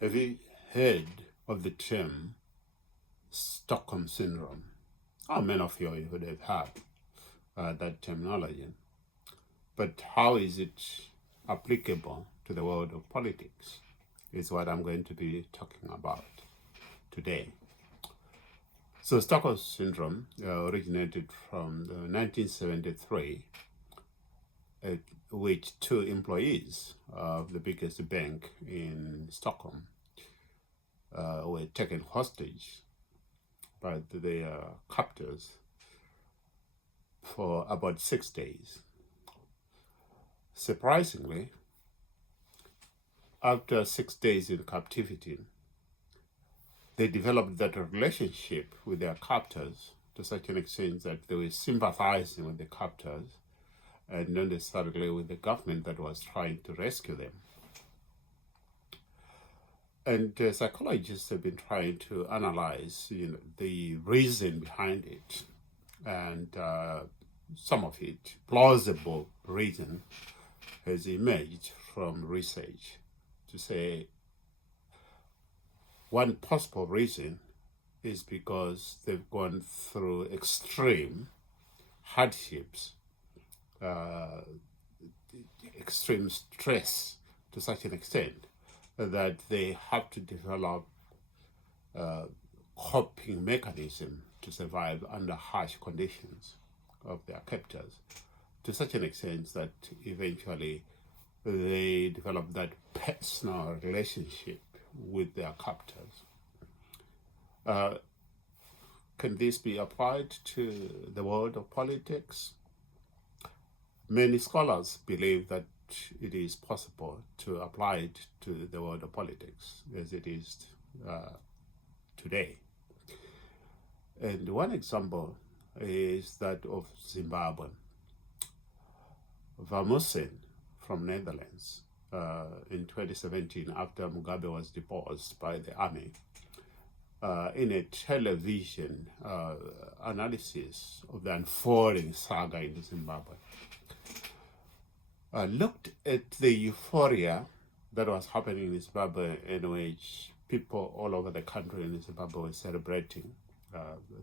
Have you heard of the term Stockholm syndrome? How many of you would have heard that terminology? But how is it applicable to the world of politics is what I'm going to be talking about today. So Stockholm syndrome originated from 1973, at which two employees of the biggest bank in Stockholm were taken hostage by their captors for about 6 days. Surprisingly, after 6 days in captivity, they developed that relationship with their captors to such an extent that they were sympathizing with the captors and not necessarily with the government that was trying to rescue them. And psychologists have been trying to analyze, the reason behind it, and some of it, plausible reason, has emerged from research to say one possible reason is because they've gone through extreme hardships, extreme stress to such an extent that they have to develop coping mechanism to survive under harsh conditions of their captors, to such an extent that eventually they develop that personal relationship with their captors. Can this be applied to the world of politics? Many scholars believe that it is possible to apply it to the world of politics as it is today. And one example is that of Zimbabwe. Hussein from Netherlands in 2017, after Mugabe was deposed by the army, in a television analysis of the unfolding saga in Zimbabwe, looked at the euphoria that was happening in Zimbabwe, in which people all over the country in Zimbabwe were celebrating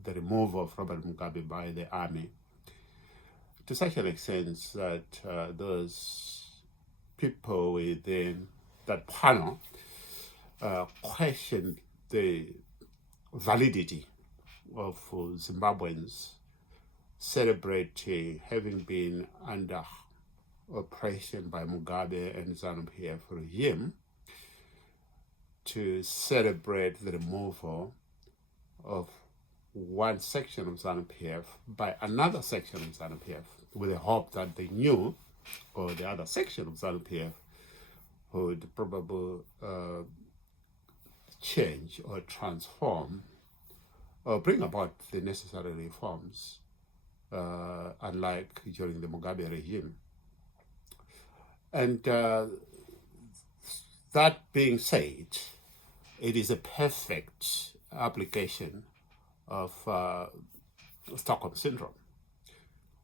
the removal of Robert Mugabe by the army, to such an extent that those people within that panel questioned the validity of Zimbabweans celebrating having been under oppression by Mugabe and ZANU-PF regime to celebrate the removal of one section of ZANU-PF by another section of ZANU-PF, with the hope that they knew, or the other section of ZANU-PF would probably change or transform or bring about the necessary reforms, unlike during the Mugabe regime. And that being said, it is a perfect application of Stockholm syndrome,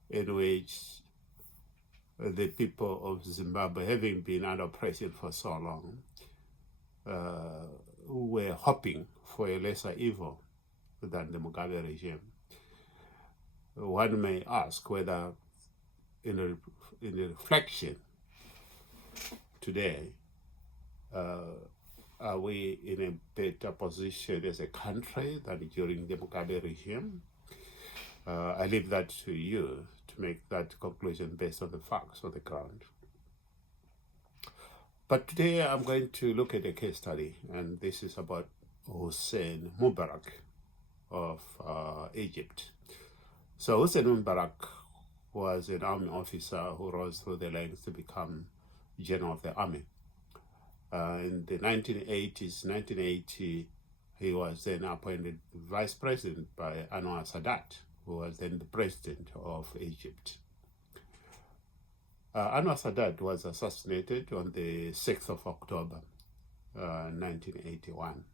in which the people of Zimbabwe, having been under oppression for so long, were hoping for a lesser evil than the Mugabe regime. One may ask whether, in a reflection today, are we in a better position as a country than during the Mugabe regime? I leave that to you to make that conclusion based on the facts on the ground. But today I'm going to look at a case study, and this is about Hussein Mubarak of Egypt. So Hussein Mubarak was an army officer who rose through the ranks to become general of the army. In the 1980, he was then appointed vice president by Anwar Sadat, who was then the president of Egypt. Anwar Sadat was assassinated on the 6th of October, 1981.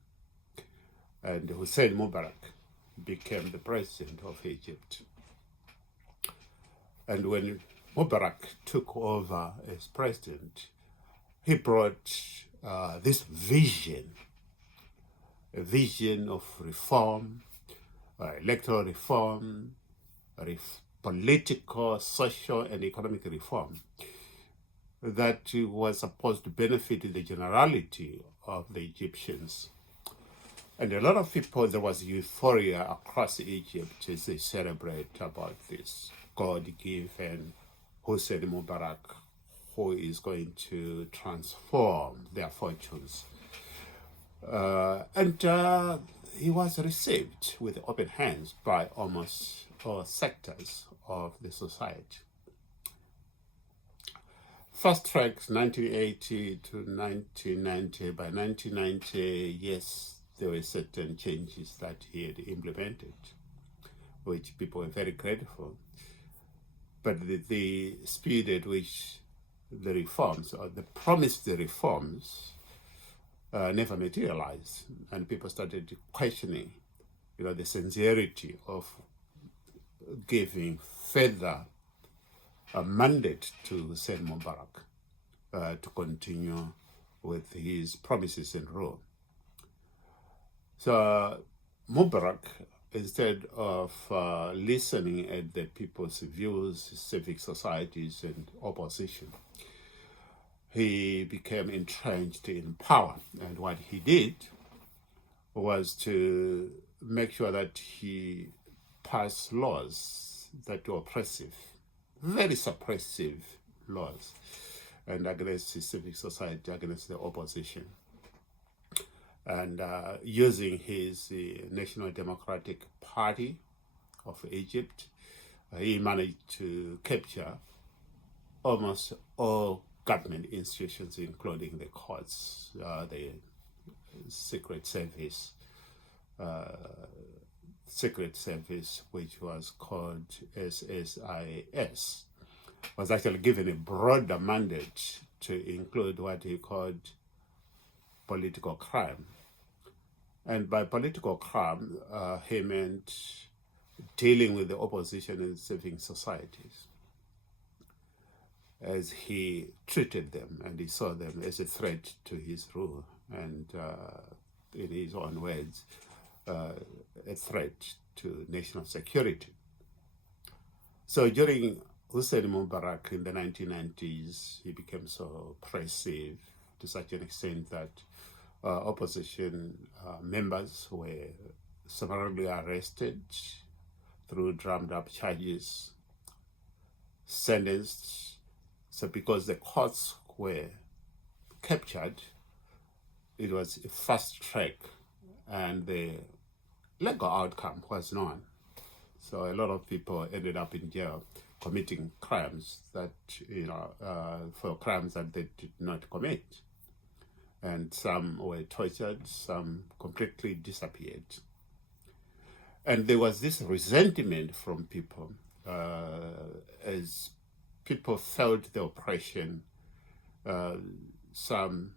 And Hussein Mubarak became the president of Egypt. And when Mubarak took over as president, he brought this vision a vision of reform, electoral reform, political, social, and economic reform that was supposed to benefit the generality of the Egyptians. And a lot of people, there was euphoria across Egypt as they celebrate about this God-given Hussein Mubarak, who is going to transform their fortunes. And he was received with open hands by almost all sectors of the society. Fast track 1980 to 1990. By 1990, yes, there were certain changes that he had implemented, which people were very grateful. But the speed at which the reforms, or the promised reforms, never materialized, and people started questioning, the sincerity of giving further a mandate to Hussein Mubarak to continue with his promises and rule. So Mubarak, instead of listening at the people's views, civic societies, and opposition, he became entrenched in power. And what he did was to make sure that he passed laws that were oppressive, very suppressive laws, and against the civic society, against the opposition. And using his National Democratic Party of Egypt, he managed to capture almost all government institutions, including the courts, the Secret Service, which was called SSIS, was actually given a broader mandate to include what he called political crime. And by political crime, he meant dealing with the opposition and civil societies, as he treated them, and he saw them as a threat to his rule, and in his own words, a threat to national security. So during Hussein Mubarak in the 1990s, he became so oppressive to such an extent that opposition members were summarily arrested, through drummed up charges, sentenced. So because the courts were captured, it was a fast track, and the legal outcome was known. So a lot of people ended up in jail committing crimes that, for crimes that they did not commit. And some were tortured, some completely disappeared. And there was this resentment from people as people felt the oppression. Some,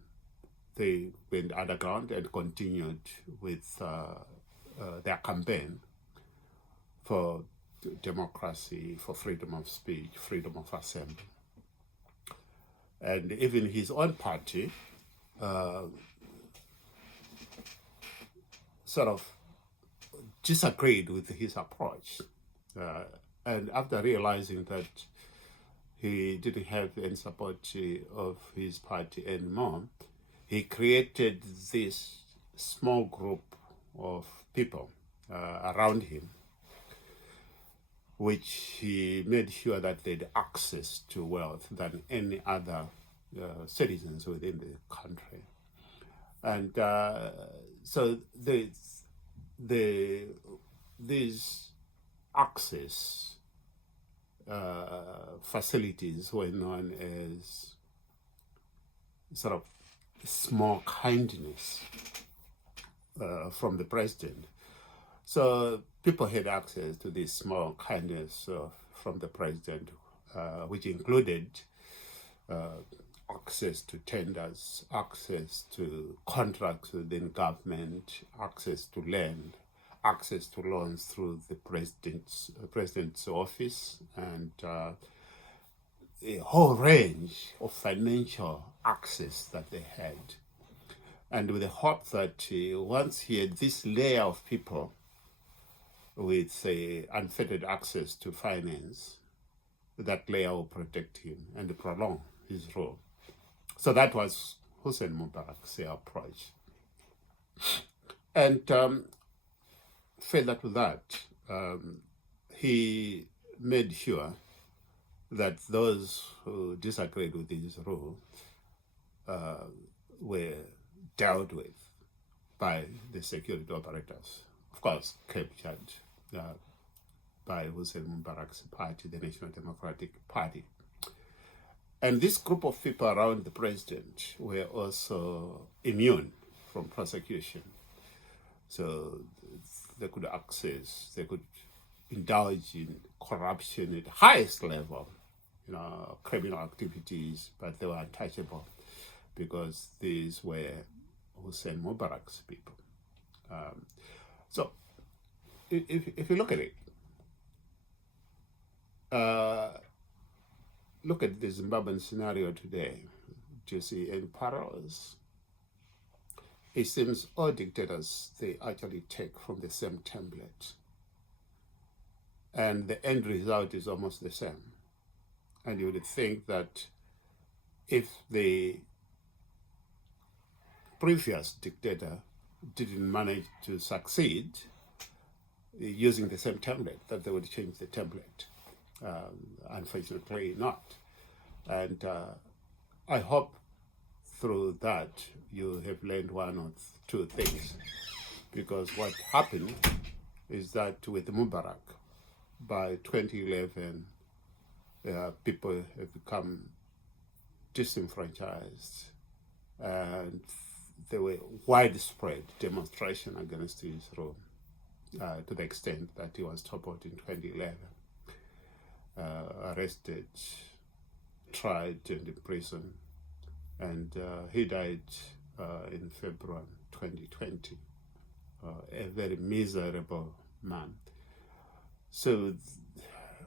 they went underground and continued with their campaign for democracy, for freedom of speech, freedom of assembly. And even his own party sort of disagreed with his approach. And after realizing that he didn't have any support of his party anymore, he created this small group of people around him, which he made sure that they had access to wealth than any other citizens within the country. And so these access facilities were known as sort of small kindness from the president. So people had access to this small kindness from the president, which included access to tenders, access to contracts within government, access to land, access to loans through the president's office, and a whole range of financial access that they had. and with the hope that once he had this layer of people with unfettered access to finance, that layer will protect him and prolong his rule. So that was Hussein Mubarak's approach. And further to that, he made sure that those who disagreed with his rule were dealt with by the security operators, of course, captured by Hussein Mubarak's party, the National Democratic Party. And this group of people around the president were also immune from prosecution. So they could indulge in corruption at the highest level, criminal activities, but they were untouchable because these were Hussein Mubarak's people. So if you look at it, look at the Zimbabwean scenario today, do you see any parallels? It seems all dictators, they actually take from the same template. And the end result is almost the same. And you would think that if the previous dictator didn't manage to succeed using the same template, that they would change the template. Unfortunately not. And I hope through that you have learned one or two things, because what happened is that with Mubarak, by 2011, people have become disenfranchised, and there were widespread demonstration against his rule, to the extent that he was toppled in 2011, arrested, tried, and imprisoned, and he died in February 2020, a very miserable man. So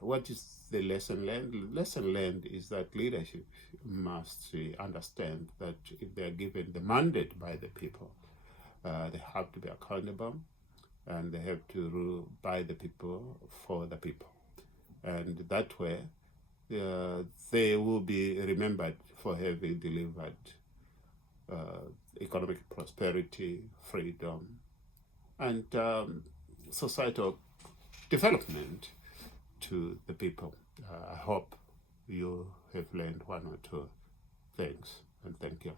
what is the lesson learned? The lesson learned is that leadership must understand that if they are given the mandate by the people, they have to be accountable, and they have to rule by the people, for the people. And that way, they will be remembered for having delivered economic prosperity, freedom, and societal development to the people. I hope you have learned one or two things, and thank you.